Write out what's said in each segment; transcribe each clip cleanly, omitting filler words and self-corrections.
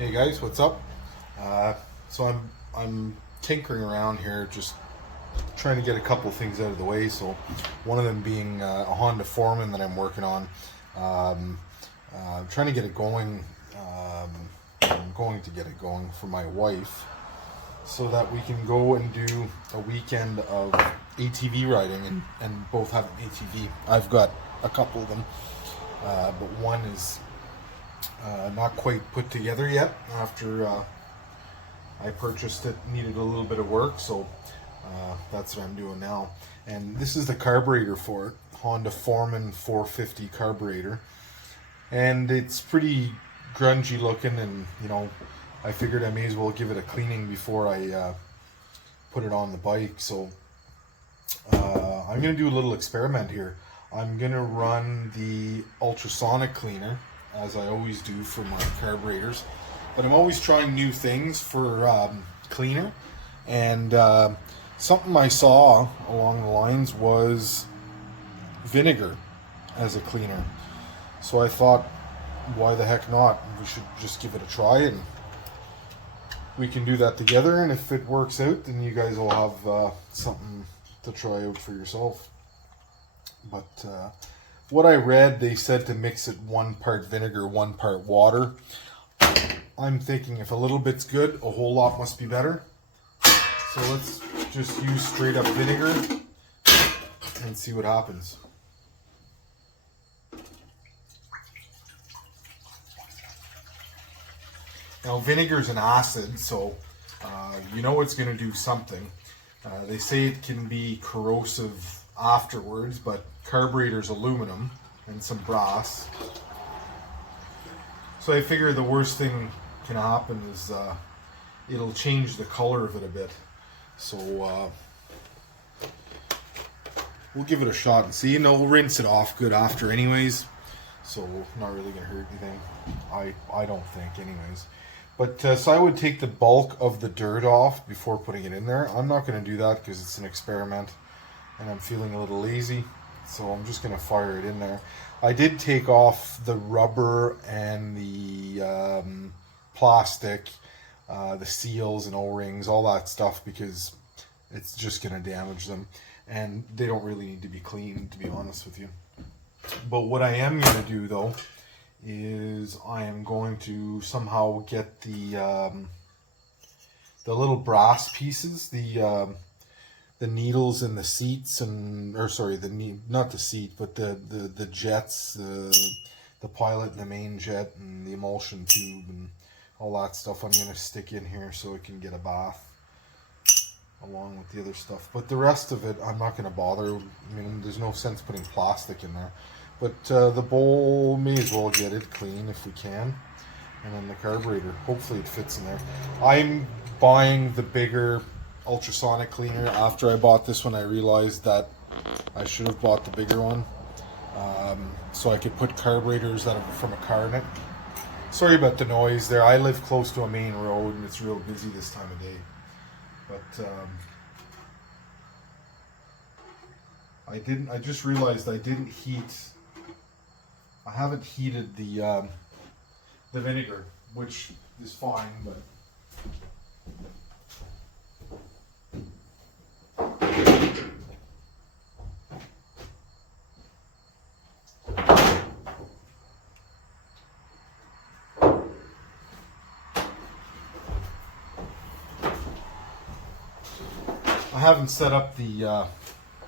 Hey guys, what's up? So I'm tinkering around here, just trying to get a couple of things out of the way. So one of them being a Honda Foreman that I'm working on. I'm trying to get it going. I'm going to get it going for my wife, so that we can go and do a weekend of ATV riding and both have an ATV. I've got a couple of them, but one is not quite put together yet after I purchased it. Needed a little bit of work, so that's what I'm doing now. And this is the carburetor for it, Honda Foreman 450 carburetor, and it's pretty grungy looking, and I figured I may as well give it a cleaning before I put it on the bike. So I'm gonna do a little experiment here. I'm gonna run the ultrasonic cleaner, as I always do for my carburetors, but I'm always trying new things for cleaner. And something I saw along the lines was vinegar as a cleaner, so I thought, why the heck not? We should just give it a try, and we can do that together. And if it works out, then you guys will have something to try out for yourself. But what I read, they said to mix it 1 part vinegar, 1 part water. I'm thinking if a little bit's good, a whole lot must be better. So let's just use straight up vinegar and see what happens. Now, vinegar is an acid, so it's going to do something. They say it can be corrosive afterwards, but carburetor's aluminum and some brass, so I figure the worst thing can happen is it'll change the color of it a bit. So we'll give it a shot and see. We'll rinse it off good after anyways, so not really gonna hurt anything, I don't think anyways. But so I would take the bulk of the dirt off before putting it in there. I'm not going to do that because it's an experiment and I'm feeling a little lazy, so I'm just going to fire it in there. I did take off the rubber and the plastic, the seals and O-rings, all that stuff, because it's just going to damage them, and they don't really need to be cleaned, to be honest with you. But what I am going to do though is I am going to somehow get the little brass pieces, the needles in the seats, not the seat, but the jets, the pilot and the main jet and the emulsion tube and all that stuff. I'm going to stick in here so it can get a bath along with the other stuff. But the rest of it, I'm not going to bother. I mean, there's no sense putting plastic in there. But the bowl, may as well get it clean if we can. And then the carburetor, hopefully it fits in there. I'm buying the bigger ultrasonic cleaner. After I bought this one, I realized that I should have bought the bigger one, so I could put carburetors that are from a car in it. Sorry about the noise there. I live close to a main road and it's real busy this time of day. But I just realized I haven't heated the vinegar, which is fine, but I haven't set up the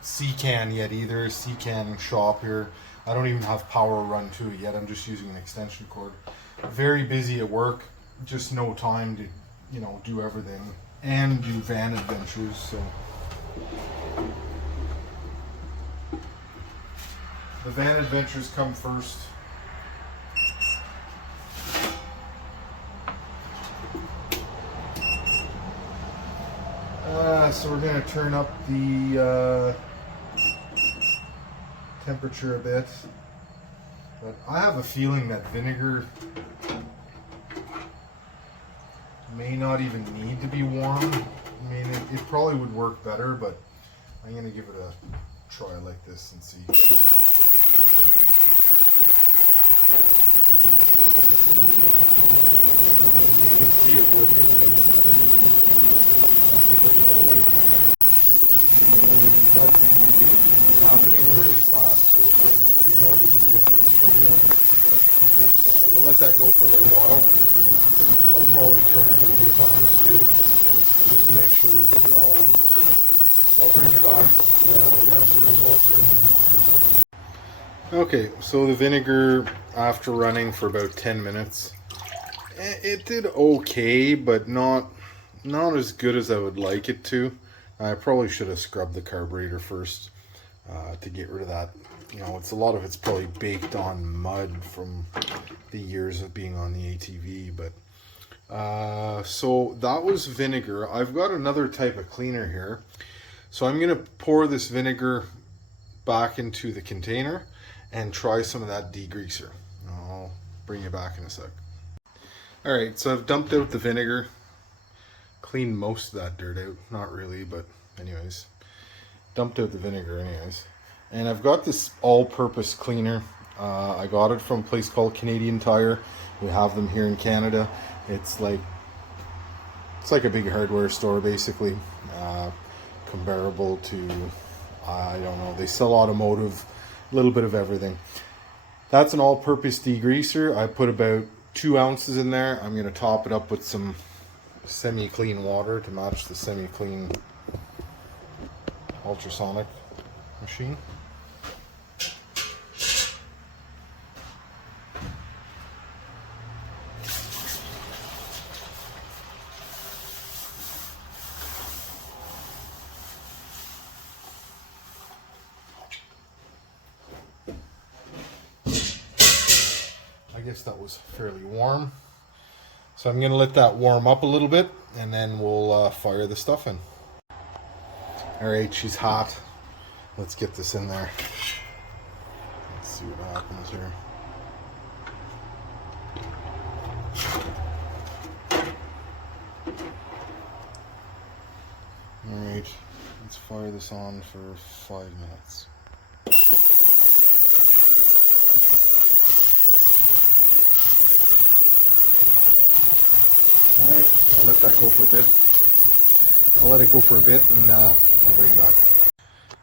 C-can yet either. C-can shop here. I don't even have power run to it yet. I'm just using an extension cord. Very busy at work. Just no time to, do everything and do van adventures. So the van adventures come first. So we're going to turn up the temperature a bit, but I have a feeling that vinegar may not even need to be warm. I mean, it probably would work better, but I'm going to give it a try like this and see. That's happening really fast here, so we know this is going to work pretty good. But we'll let that go for a little while. I'll probably turn it a few times too, just to make sure we get it all. And I'll bring you back once we have some results here. Okay, so the vinegar, after running for about 10 minutes, it did okay, but not as good as I would like it to. I probably should have scrubbed the carburetor first to get rid of that. You know, a lot of it's probably baked on mud from the years of being on the ATV. But so that was vinegar. I've got another type of cleaner here. So I'm going to pour this vinegar back into the container and try some of that degreaser. I'll bring you back in a sec. Alright, so I've dumped out the vinegar. Cleaned most of that dirt out. Not really, but anyways. Dumped out the vinegar anyways. And I've got this all-purpose cleaner. I got it from a place called Canadian Tire. We have them here in Canada. It's like a big hardware store basically. Comparable to, I don't know, they sell automotive, a little bit of everything. That's an all-purpose degreaser. I put about 2 ounces in there. I'm going to top it up with some semi-clean water to match the semi-clean ultrasonic machine. I guess that was fairly warm. So I'm going to let that warm up a little bit and then we'll fire the stuff in. Alright, she's hot. Let's get this in there. Let's see what happens here. Alright, let's fire this on for 5 minutes. Alright, I'll let that go for a bit. I'll let it go for a bit and I'll bring it back.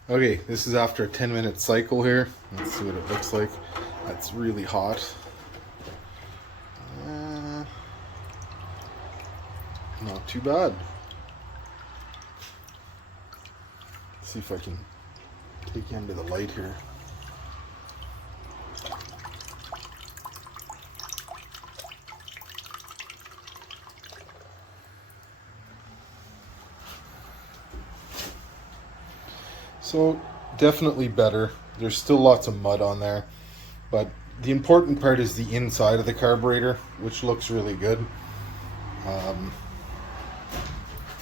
Okay, this is after a 10-minute cycle here. Let's see what it looks like. That's really hot. Not too bad. Let's see if I can take you under the light here. So definitely better. There's still lots of mud on there, but the important part is the inside of the carburetor, which looks really good.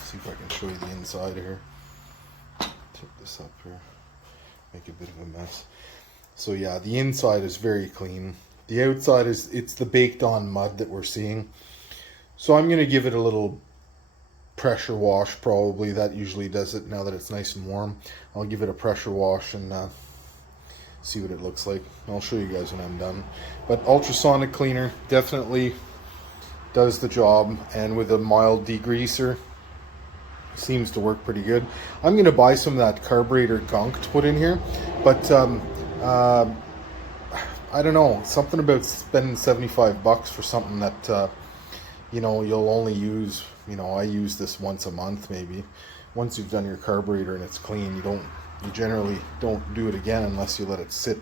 See if I can show you the inside here. Tip this up here, make a bit of a mess. So yeah, the inside is very clean. The outside it's the baked on mud that we're seeing. So I'm going to give it a little pressure wash probably. That usually does it now that it's nice and warm. I'll give it a pressure wash and see what it looks like. I'll show you guys when I'm done. But ultrasonic cleaner definitely does the job, and with a mild degreaser seems to work pretty good. I'm going to buy some of that carburetor gunk to put in here, but I don't know, something about spending $75 for something that you know, you'll only use, you know, I use this once a month maybe. Once you've done your carburetor and it's clean, you generally don't do it again unless you let it sit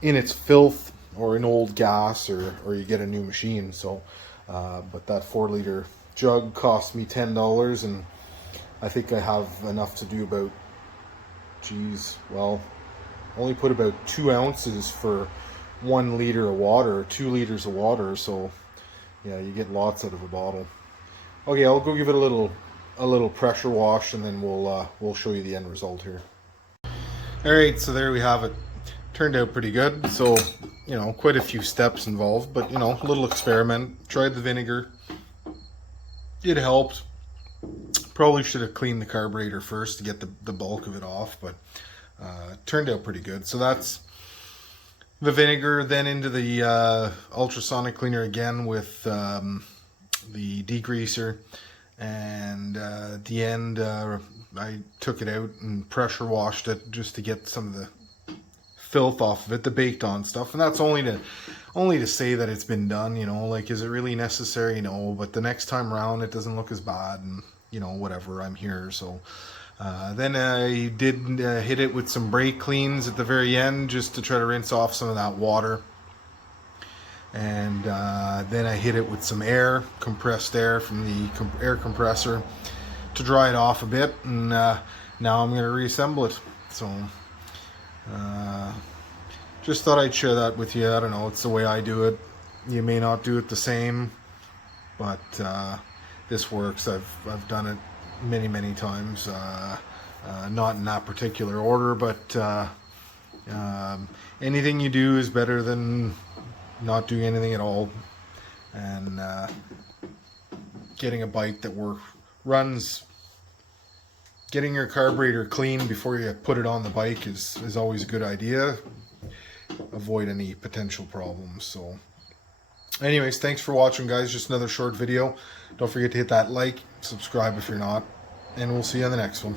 in its filth or in old gas, or you get a new machine. So but that 4-liter jug cost me $10, and I think I have enough to do about, well, only put about 2 ounces for 1 liter of water, or 2 liters of water. So yeah, you get lots out of a bottle. Okay, I'll go give it a little pressure wash, and then we'll show you the end result here. All right, so there we have it. Turned out pretty good. So, you know, quite a few steps involved, but you know, a little experiment. Tried the vinegar. It helped. Probably should have cleaned the carburetor first to get the bulk of it off, but turned out pretty good. So that's the vinegar, then into the ultrasonic cleaner again with the degreaser, and at the end I took it out and pressure washed it just to get some of the filth off of it, the baked on stuff. And that's only to say that it's been done, you know. Like, is it really necessary? No, but the next time around it doesn't look as bad, and you know, whatever, I'm here. So then I did hit it with some brake cleans at the very end just to try to rinse off some of that water. And then I hit it with some air, compressed air from the air compressor to dry it off a bit. And now I'm going to reassemble it. So just thought I'd share that with you. I don't know, it's the way I do it. You may not do it the same, but this works. I've done it many times. Not in that particular order, but anything you do is better than not doing anything at all. And getting a bike that runs, getting your carburetor clean before you put it on the bike is always a good idea. Avoid any potential problems. So anyways, thanks for watching, guys. Just another short video. Don't forget to hit that like, subscribe if you're not, and we'll see you on the next one.